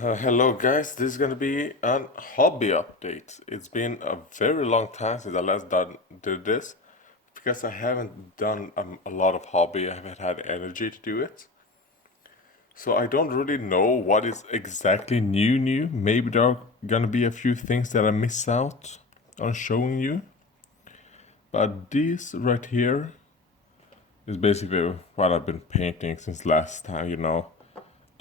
Hello guys, this is gonna be an hobby update. It's been a very long time since I last did this because I haven't done a lot of hobby. I haven't had energy to do it. So I don't really know what is exactly new. Maybe there are gonna be a few things that I miss out on showing you. But this right here is basically what I've been painting since last time.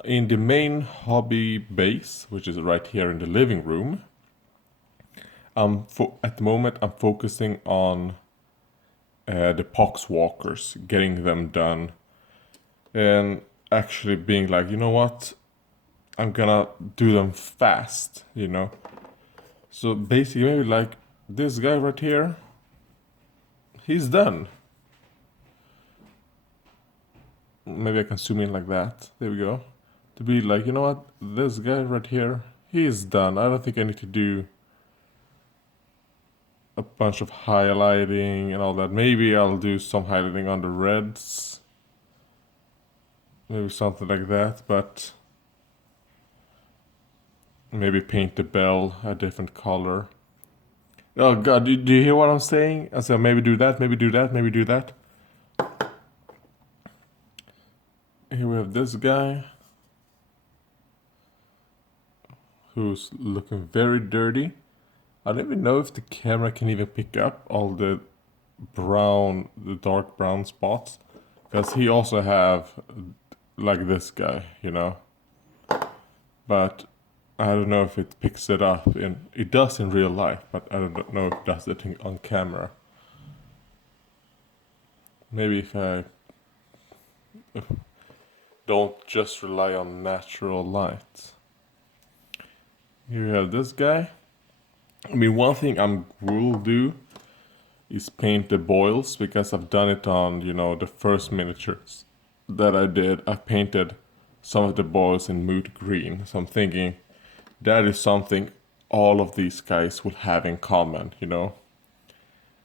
In the main hobby base, which is right here in the living room, at the moment, I'm focusing on the pox walkers, getting them done, and actually being like, you know what, I'm gonna do them fast. So basically, maybe like this guy right here, he's done. Maybe I can zoom in like that. There we go. To be like, you know what, this guy right here, he's done. I don't think I need to do a bunch of highlighting and all that. Maybe I'll do some highlighting on the reds. Maybe something like that, but maybe paint the bell a different color. Oh god, do you hear what I'm saying? I said maybe do that, maybe do that, maybe do that. Here we have this guy who's looking very dirty. I don't even know if the camera can even pick up all the dark brown spots. Because he also have like this guy. But I don't know if it picks it up. It does in real life, but I don't know if it does it on camera. Maybe if I don't just rely on natural light. Here you have this guy. I mean, one thing I will do is paint the boils because I've done it on, the first miniatures that I did. I painted some of the boils in mood green. So I'm thinking that is something all of these guys will have in common.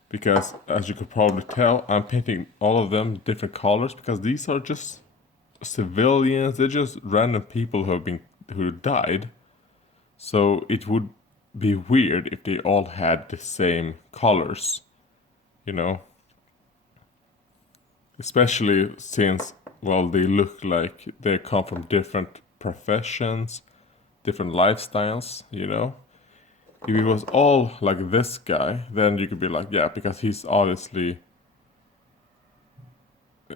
Because as you could probably tell, I'm painting all of them different colors because these are just civilians. They're just random people who died. So it would be weird if they all had the same colors, you know? Especially since, well, they look like they come from different professions, different lifestyles. If it was all like this guy, then you could be like, yeah, because he's obviously,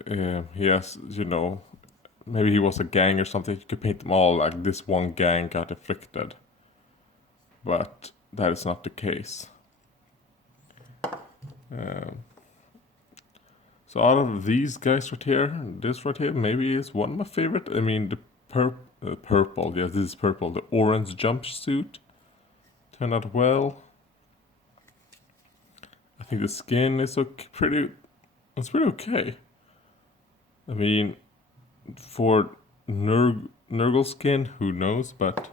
he has, maybe he was a gang or something. You could paint them all like this one gang got afflicted. But that is not the case. Um, so out of these guys right here, this right here maybe is one of my favorite. I mean, the purple, yes, this is purple. The orange jumpsuit turned out well. I think the skin is it's pretty okay. I mean, for Nurgle skin, who knows, but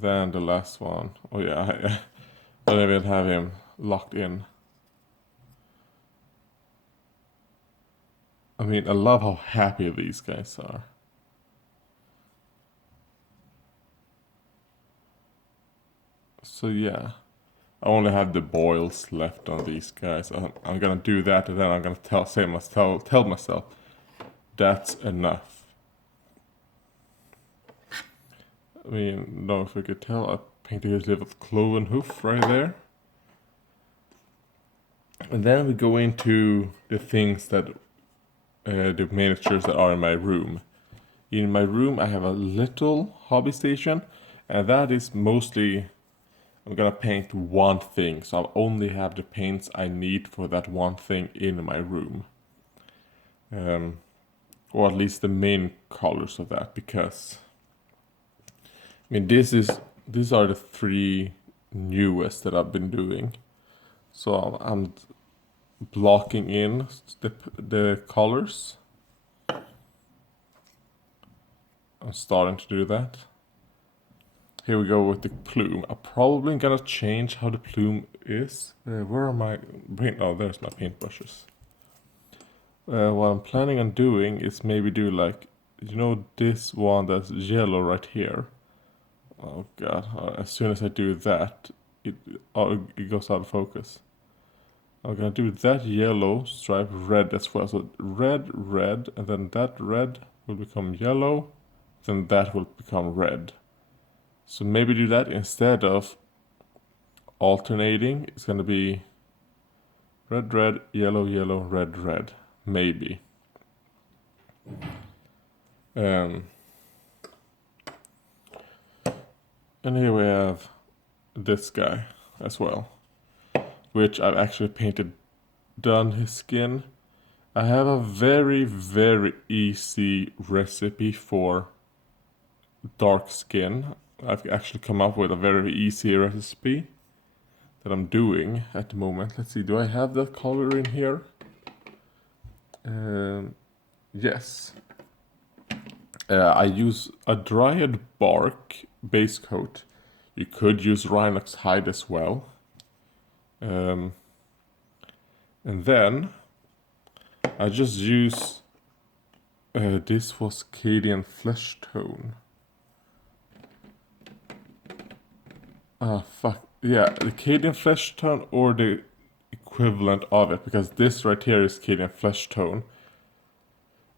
then the last one. Oh yeah, I don't even have him locked in. I mean, I love how happy these guys are. So yeah, I only have the boils left on these guys. I'm gonna do that, and then I'm gonna tell myself that's enough. I mean, no, if you could tell, I painted his little cloven hoof right there. And then we go into the things the miniatures that are in my room. In my room, I have a little hobby station, and that is mostly I'm gonna paint one thing, so I'll only have the paints I need for that one thing in my room. Or at least the main colors of that, because I mean these are the three newest that I've been doing. So I'm blocking in the colors. I'm starting to do that. Here we go with the plume. I'm probably gonna change how the plume is. Where are my paint? Oh, there's my paintbrushes. What I'm planning on doing is maybe do like you know this one that's yellow right here? Oh god, as soon as I do that, it goes out of focus. I'm gonna do that yellow stripe red as well. So red, red, and then that red will become yellow, then that will become red. So maybe do that instead of alternating. It's gonna be red, red, yellow, yellow, red, red. Maybe. And here we have this guy as well, which I've actually done his skin. I have a very, very easy recipe for dark skin. I've actually come up with a very easy recipe that I'm doing at the moment. Let's see, do I have that color in here? Yes. I use a dryad bark base coat. You could use Rhinox hide as well. And then I just use this was Cadian flesh tone. Ah, fuck. Yeah, the Cadian flesh tone or the equivalent of it, because this right here is Cadian flesh tone.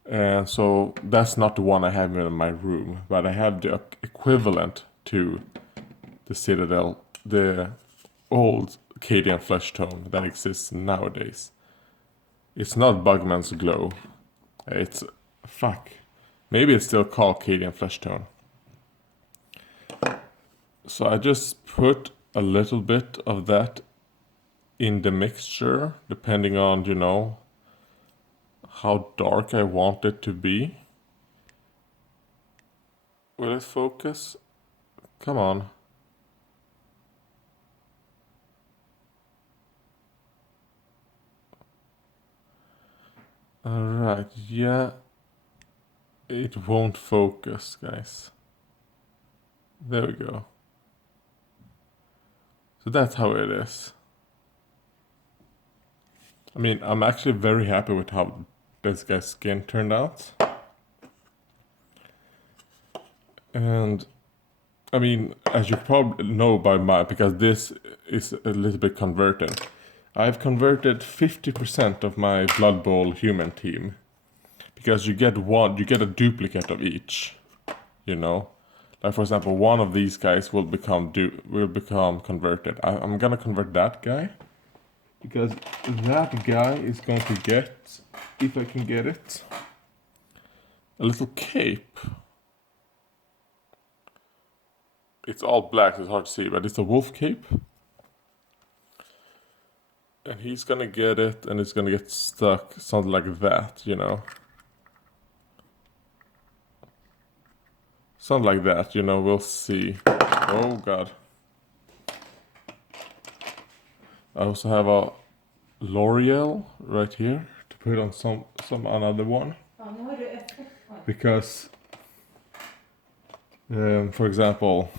And so that's not the one I have in my room, but I have the equivalent to the Citadel, the old Cadian flesh tone that exists nowadays. It's not Bugman's Glow. It's fuck. Maybe it's still called Cadian flesh tone. So I just put a little bit of that in the mixture, depending on, you know, how dark I want it to be. Will it focus? Come on. Alright, yeah. It won't focus, guys. There we go. So that's how it is. I mean, I'm actually very happy with how this guy's skin turned out. And I mean, as you probably know by my, because this is a little bit converted. I've converted 50% of my Blood Bowl human team. Because you get a duplicate of each. You know? Like for example, one of these guys will become converted. I'm gonna convert that guy. Because that guy is going to get, if I can get it, a little cape. It's all black, so it's hard to see, but it's a wolf cape. And he's gonna get it, and it's gonna get stuck, something like that, you know. Something like that, you know, we'll see. Oh god. I also have a L'Oreal right here to put on some another one. Because, for example,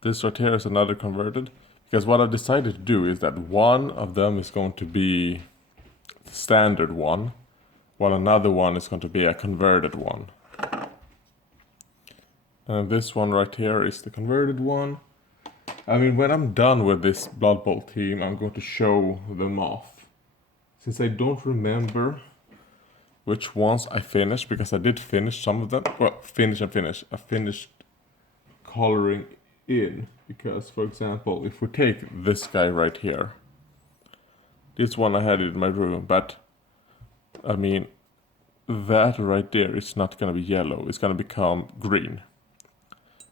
this right here is another converted. Because what I've decided to do is that one of them is going to be the standard one, while another one is going to be a converted one. And this one right here is the converted one. I mean, when I'm done with this Blood Bowl team, I'm going to show them off. Since I don't remember which ones I finished, because I did finish some of them. Well, finish. I finished coloring in. Because, for example, if we take this guy right here. This one I had in my room, but I mean, that right there is not going to be yellow. It's going to become green.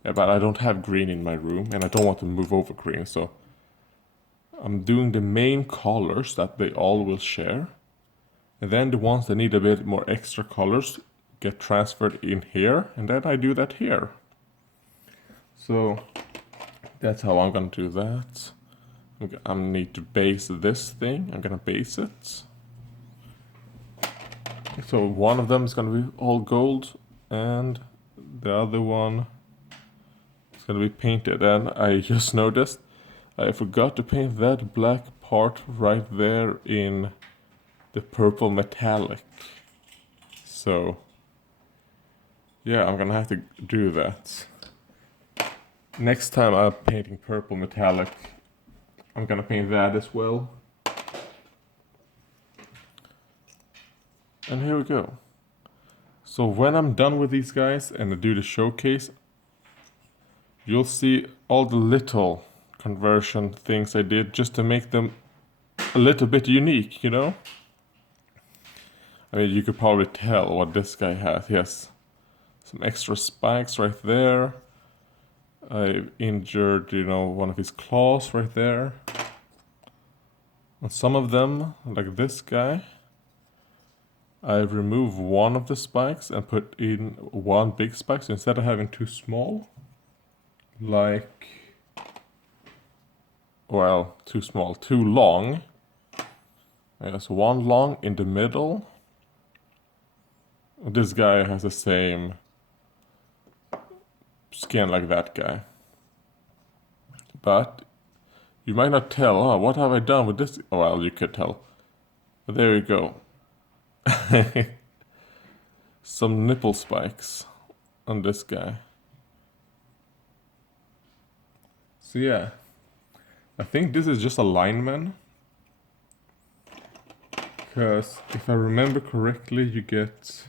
Yeah, but I don't have green in my room, and I don't want to move over green, so I'm doing the main colors that they all will share. And then the ones that need a bit more extra colors get transferred in here, and then I do that here. So that's how I'm gonna do that. I need to base this thing. I'm gonna base it. So one of them is gonna be all gold, and the other one is gonna be painted. And I just noticed I forgot to paint that black part right there in the purple metallic. So yeah, I'm gonna have to do that. Next time I'm painting purple metallic, I'm gonna paint that as well. And here we go. So when I'm done with these guys and I do the showcase, you'll see all the little conversion things I did just to make them a little bit unique, you know? I mean, you could probably tell what this guy has. He has some extra spikes right there. I injured, you know, one of his claws right there. And some of them, like this guy, I remove one of the spikes and put in one big spike. So instead of having two small, like, well, too small, too long. I guess one long in the middle. This guy has the same skin like that guy. But you might not tell, oh, what have I done with this? Oh, well, you could tell. But there you go. Some nipple spikes on this guy. So yeah, I think this is just a lineman. Because if I remember correctly, you get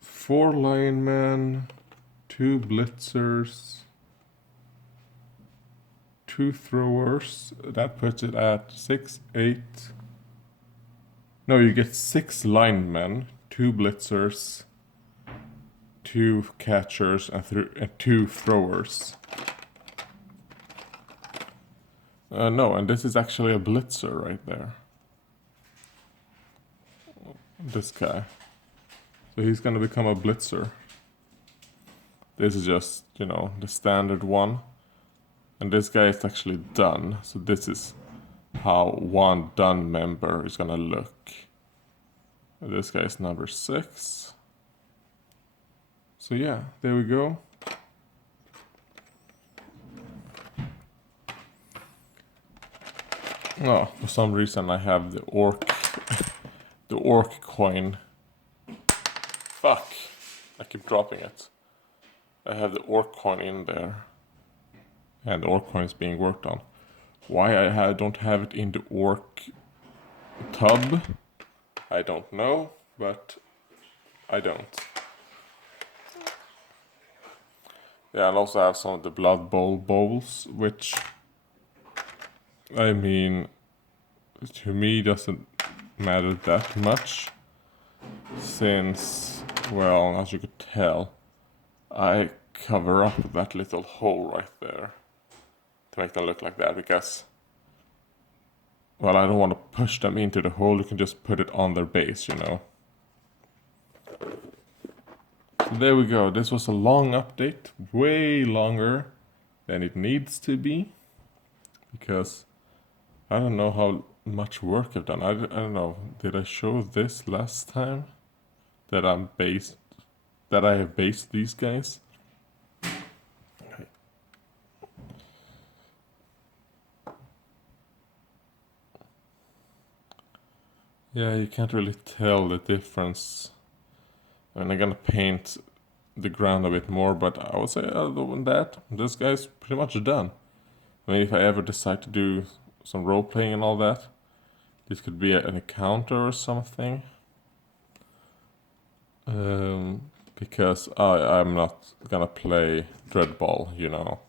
4 linemen, 2 blitzers, 2 throwers. That puts it at 6, 8. No, you get 6 linemen, 2 blitzers, 2 catchers, and 2 throwers. No, and this is actually a blitzer right there. This guy. So he's gonna become a blitzer. This is just, you know, the standard one. And this guy is actually done. So this is how one done member is gonna look. This guy is number 6. So yeah, there we go. Oh, for some reason I have the orc coin. Fuck, I keep dropping it. I have the orc coin in there. And the orc coin is being worked on. Why I don't have it in the orc tub, I don't know, but I don't. Yeah, I also have some of the Blood Bowl bowls, which, I mean, to me doesn't matter that much, since, well, as you could tell, I cover up that little hole right there to make them look like that, because, well, I don't want to push them into the hole. You can just put it on their base, you know. So there we go. This was a long update, way longer than it needs to be, because I don't know how much work I've done. I don't know. Did I show this last time that I have based these guys? Yeah, you can't really tell the difference. I mean, I'm gonna paint the ground a bit more, but I would say other than that, this guy's pretty much done. I mean, if I ever decide to do some role playing and all that, this could be an encounter or something. Because I'm not gonna play Dreadball, you know.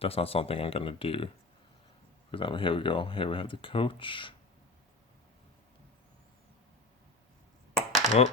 That's not something I'm gonna do. For example, here we go. Here we have the coach. Oh.